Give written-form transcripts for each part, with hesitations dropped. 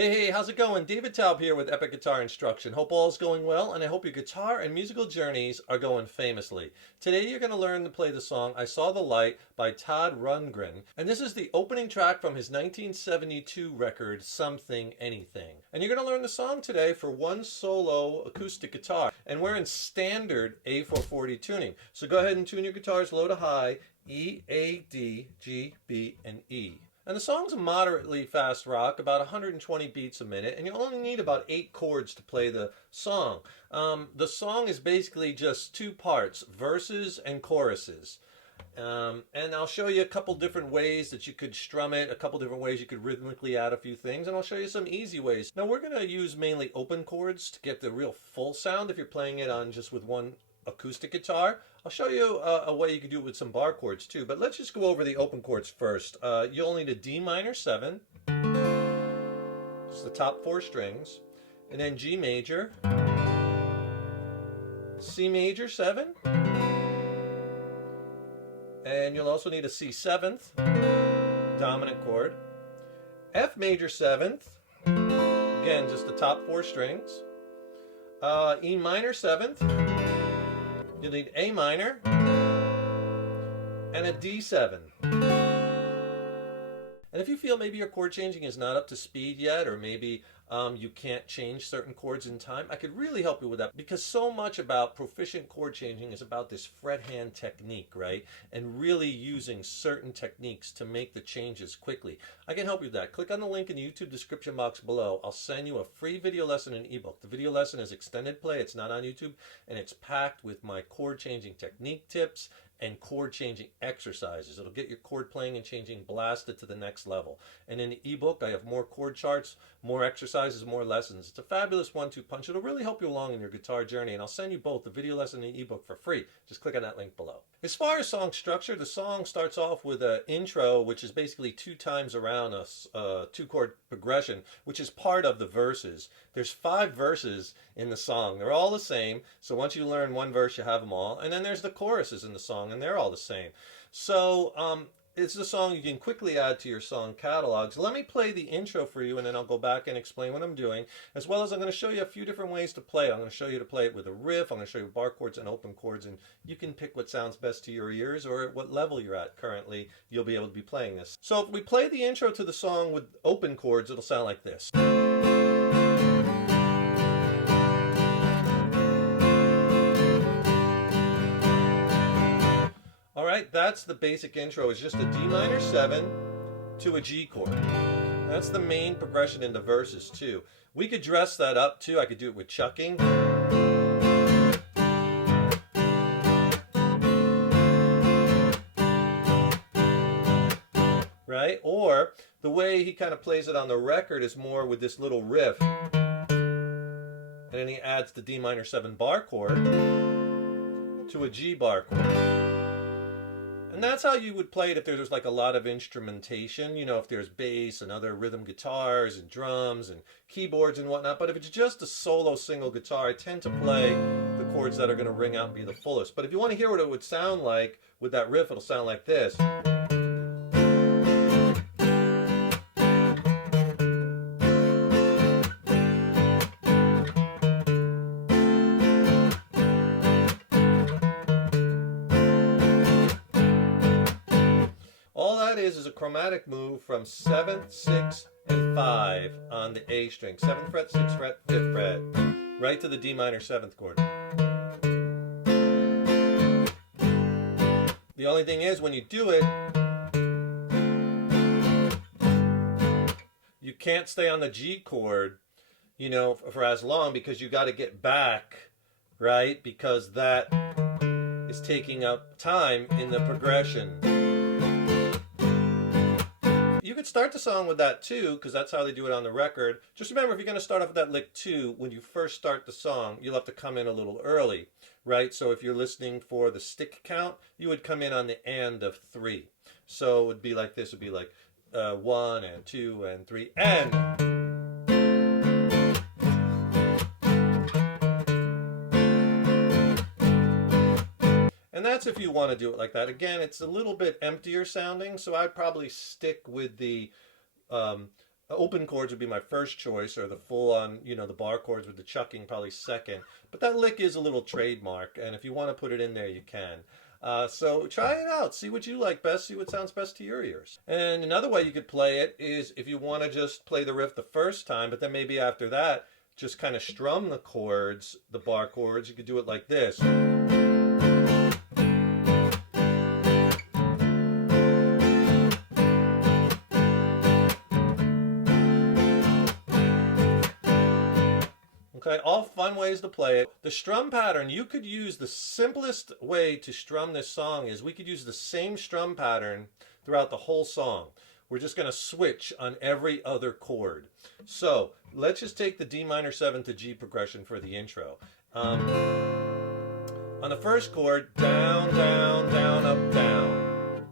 Hey, how's it going? David Taub here with Epic Guitar Instruction. Hope all's going well, and I hope your guitar and musical journeys are going famously. Today you're going to learn to play the song I Saw the Light by Todd Rundgren, and this is the opening track from his 1972 record, Something Anything. And you're going to learn the song today for one solo acoustic guitar, and we're in standard A440 tuning. So go ahead and tune your guitars low to high, E, A, D, G, B, and E. And the song's a moderately fast rock, about 120 beats a minute, and you only need about 8 chords to play the song. The song is basically just two parts, verses and choruses. And I'll show you a couple different ways that you could strum it, a couple different ways you could rhythmically add a few things, and I'll show you some easy ways. Now we're going to use mainly open chords to get the real full sound if you're playing it on just with one acoustic guitar. I'll show you a way you can do it with some bar chords too, but let's just go over the open chords first. You'll need a D minor 7, just the top 4 strings, and then G major, C major 7, and you'll also need a C 7th, dominant chord, F major 7th, again just the top 4 strings, E minor 7th, you'll need A minor, and a D7. And if you feel maybe your chord changing is not up to speed yet, or maybe you can't change certain chords in time, I could really help you with that, because so much about proficient chord changing is about this fret hand technique, right? And really using certain techniques to make the changes quickly. I can help you with that. Click on the link in the YouTube description box below. I'll send you a free video lesson and ebook. The video lesson is extended play, it's not on YouTube, and it's packed with my chord changing technique tips and chord changing exercises. It'll get your chord playing and changing blasted to the next level. And in the ebook, I have more chord charts, more exercises, more lessons. It's a fabulous 1-2 punch. It'll really help you along in your guitar journey, and I'll send you both the video lesson and the ebook for free. Just click on that link below. As far as song structure, the song starts off with an intro, which is basically 2 times around a 2-chord progression, which is part of the verses. There's 5 verses in the song. They're all the same, so once you learn one verse, you have them all. And then there's the choruses in the song, and they're all the same. So it's a song you can quickly add to your song catalogs. Let me play the intro for you, and then I'll go back and explain what I'm doing, as well as I'm going to show you a few different ways to play it. I'm going to show you to play it with a riff. I'm going to show you bar chords and open chords, and you can pick what sounds best to your ears or at what level you're at currently. You'll be able to be playing this. So if we play the intro to the song with open chords, it'll sound like this. Alright, that's the basic intro. It's just a D minor 7 to a G chord. That's the main progression in the verses too. We could dress that up too. I could do it with chucking. Right? Or the way he kind of plays it on the record is more with this little riff. And then he adds the D minor 7 bar chord to a G bar chord. And that's how you would play it if there's like a lot of instrumentation, you know, if there's bass and other rhythm guitars and drums and keyboards and whatnot. But if it's just a solo single guitar, I tend to play the chords that are going to ring out and be the fullest. But if you want to hear what it would sound like with that riff, it'll sound like this. Is a chromatic move from 7th, 6th, and 5 on the A string. 7th fret, 6th fret, 5th fret. Right to the D minor 7th chord. The only thing is, when you do it, you can't stay on the G chord, you know, for as long, because you got to get back, right? Because that is taking up time in the progression. You could start the song with that too, because that's how they do it on the record. Just remember, if you're going to start off with that lick 2, when you first start the song, you'll have to come in a little early, right? So if you're listening for the stick count, you would come in on the and of 3. So it would be like this. It would be like 1 and 2 and 3 and. And that's if you want to do it like that. Again, it's a little bit emptier sounding, so I'd probably stick with the Open chords would be my first choice, or the full on, you know, the bar chords with the chucking probably second. But that lick is a little trademark, and if you want to put it in there, you can. So try it out. See what you like best. See what sounds best to your ears. And another way you could play it is if you want to just play the riff the first time, but then maybe after that, just kind of strum the chords, the bar chords. You could do it like this. Okay, all fun ways to play it. The strum pattern, you could use the simplest way to strum this song is we could use the same strum pattern throughout the whole song. We're just going to switch on every other chord. So let's just take the D minor 7 to G progression for the intro. On the first chord, down, down, down, up, down.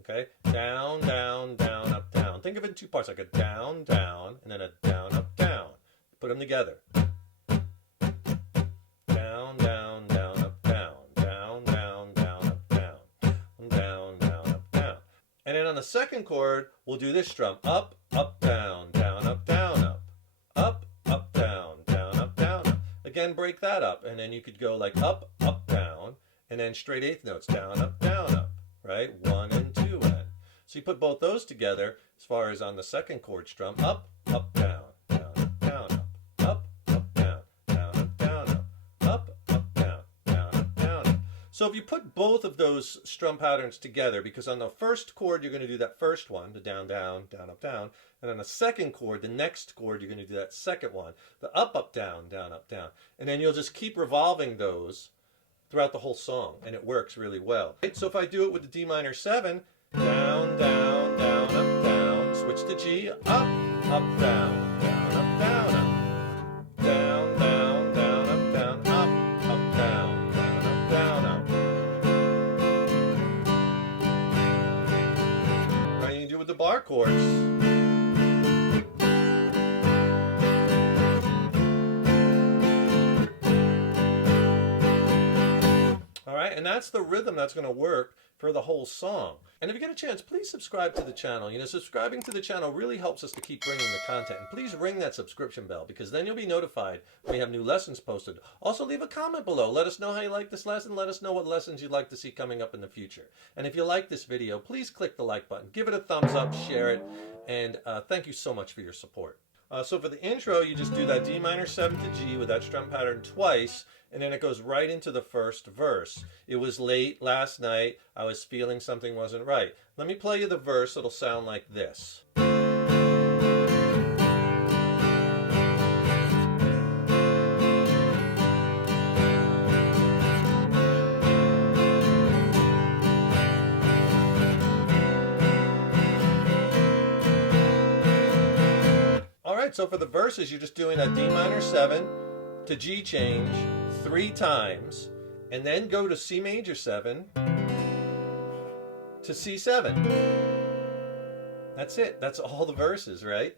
Okay, down, down, down, up, down. Think of it in two parts, like a down, down, and then a down, up, down. Put them together. Down, down, down, up, down. Down, down, down, up, down. Down, down, up, down. And then on the second chord, we'll do this strum. Up, up, down, down, up, down, up. Up, up, down, down, up, down, up. Again, break that up. And then you could go like up, up, down, and then straight eighth notes. Down, up, right? 1 and 2 and. So you put both those together as far as on the second chord strum. Up, up, down, down, up, down, up. Up, up, down, down, up, down, up. Up, up, down, down, up, down, up. So if you put both of those strum patterns together, because on the first chord you're going to do that first one, the down, down, down, up, down, and on the second chord, the next chord, you're going to do that second one, the up, up, down, down, up, down. And then you'll just keep revolving those throughout the whole song, and it works really well. So if I do it with the D minor 7, down, down, down, up, down, switch to G, up, up, down, down, up, down, up, down, down, down, up, down, up, down, down, up, down, up. Now you can do it with the bar chords. And that's the rhythm that's going to work for the whole song. And if you get a chance, please subscribe to the channel. You know, subscribing to the channel really helps us to keep bringing the content. And please ring that subscription bell, because then you'll be notified when we have new lessons posted. Also, leave a comment below. Let us know how you like this lesson. Let us know what lessons you'd like to see coming up in the future. And if you like this video, please click the like button. Give it a thumbs up, share it, and thank you so much for your support. So for the intro, you just do that D minor 7 to G with that strum pattern twice, and then it goes right into the first verse. It was late last night. I was feeling something wasn't right. Let me play you the verse. It'll sound like this. So for the verses, you're just doing a D minor 7 to G change 3 times, and then go to C major 7 to C7. That's it. That's all the verses, right?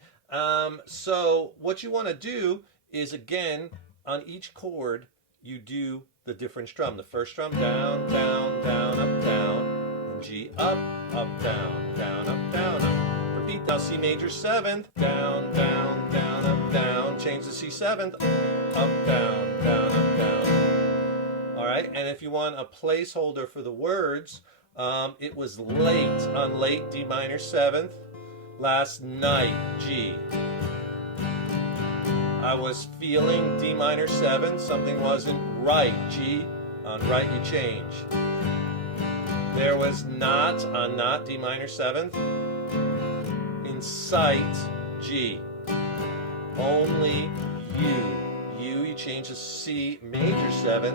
So what you want to do is, again, on each chord, you do the different strum. The first strum, down, down, down, up, down, and G, up, up, down, down, up, down, up. Repeat. Now C major 7th, down, down, down, up, down. Change to C7th, up, down, down, up, down. All right, and if you want a placeholder for the words, it was late on late D minor 7th, last night G. I was feeling D minor 7, something wasn't right G. On right you change. There was not on not D minor 7th. Sight G. Only you change to C major 7th.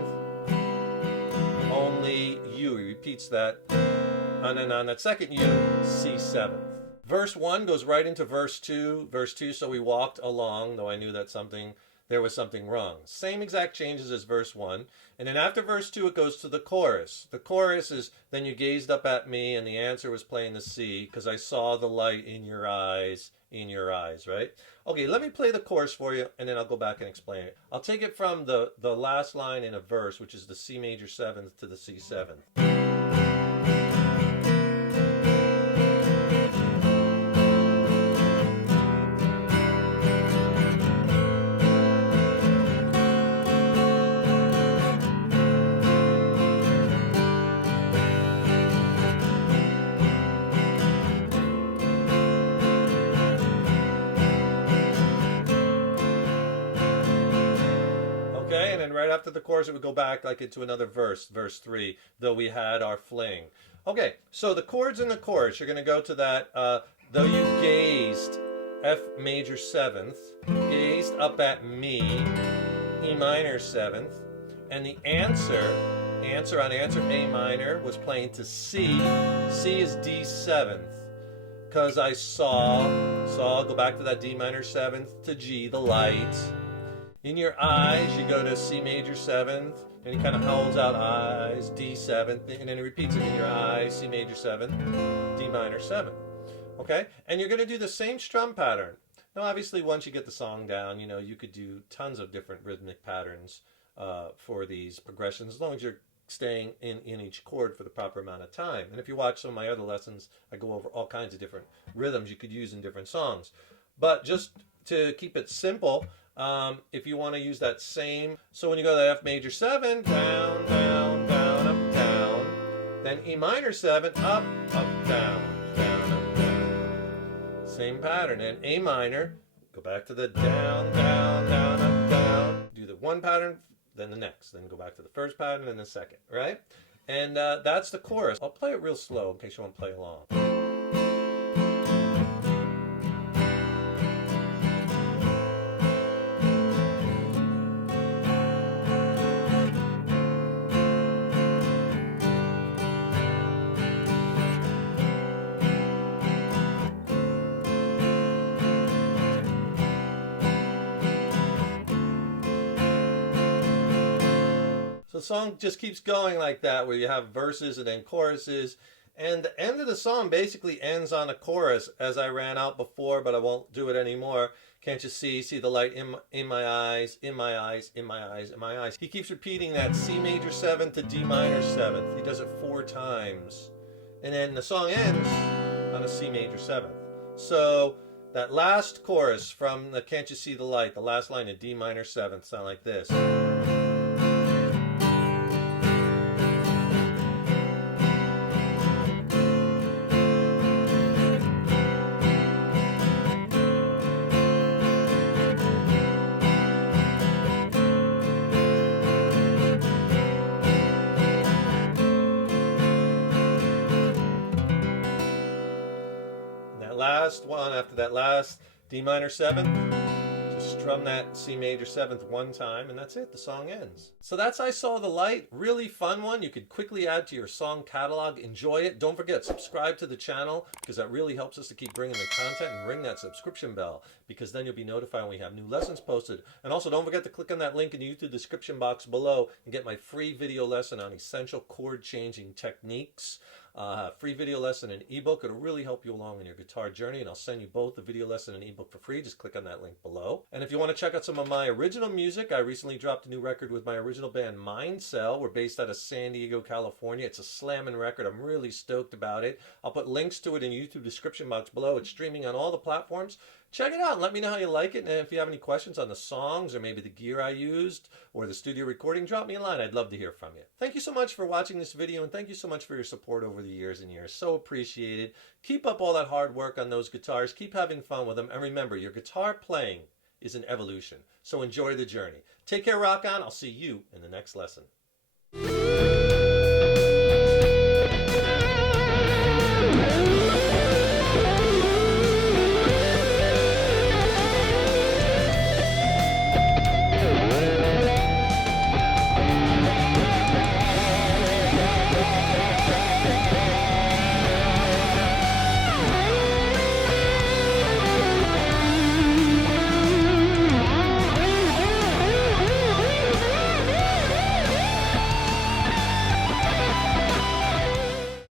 Only you. He repeats that. And then on that second U, C7th. Verse 1 goes right into verse 2. Verse 2, so we walked along, though I knew that there was something wrong. Same exact changes as verse 1. And then after verse 2, it goes to the chorus. The chorus is, then you gazed up at me, and the answer was playing the C, because I saw the light in your eyes, right? Okay, let me play the chorus for you, and then I'll go back and explain it. I'll take it from the last line in a verse, which is the C major 7th to the C7th. right after the chorus, it would go back like into another verse, verse 3, though we had our fling. Okay, so the chords in the chorus, you're going to go to that, though you gazed, F major 7th, gazed up at me, E minor 7th, and the answer on answer A minor was playing to C. C is D 7th. Because I saw, go back to that D minor 7th to G, the light. In your eyes, you go to C major 7th, and he kind of holds out eyes, D 7th, and then he repeats it in your eyes, C major 7th, D minor 7th. Okay? And you're going to do the same strum pattern. Now, obviously, once you get the song down, you know, you could do tons of different rhythmic patterns for these progressions, as long as you're staying in each chord for the proper amount of time. And if you watch some of my other lessons, I go over all kinds of different rhythms you could use in different songs. But just to keep it simple, if you want to use that same, so when you go to that F major 7, down, down, down, up, down, then E minor 7, up, up, down, down, up, down. Same pattern. And A minor, go back to the down, down, down, up, down. Do the one pattern, then the next, then go back to the first pattern and the second, right? And that's the chorus. I'll play it real slow in case you want to play along. The song just keeps going like that, where you have verses and then choruses, and the end of the song basically ends on a chorus, as I ran out before, but I won't do it anymore. Can't you see the light in my eyes, in my eyes, in my eyes, in my eyes. He keeps repeating that C major 7th to D minor 7th. He does it 4 times, and then the song ends on a C major 7th. So that last chorus from the Can't You See the Light, the last line of D minor 7th, sound like this. Last one, after that last D minor 7th, just strum that C major 7th 1 time, and that's it. The song ends. So that's I Saw the Light. Really fun one. You could quickly add to your song catalog. Enjoy it. Don't forget, subscribe to the channel, because that really helps us to keep bringing the content, and ring that subscription bell, because then you'll be notified when we have new lessons posted. And also, don't forget to click on that link in the YouTube description box below and get my free video lesson on essential chord changing techniques. Free video lesson and ebook. It'll really help you along in your guitar journey, and I'll send you both the video lesson and ebook for free. Just click on that link below. And if you want to check out some of my original music, I recently dropped a new record with my original band Mind Cell. We're based out of San Diego, California. It's a slamming record. I'm really stoked about it. I'll put links to it in the YouTube description box below. It's streaming on all the platforms. Check it out and let me know how you like it. And if you have any questions on the songs, or maybe the gear I used, or the studio recording, drop me a line. I'd love to hear from you. Thank you so much for watching this video, and thank you so much for your support over the years and years. So appreciated. Keep up all that hard work on those guitars. Keep having fun with them. And remember, your guitar playing is an evolution. So enjoy the journey. Take care, rock on. I'll see you in the next lesson.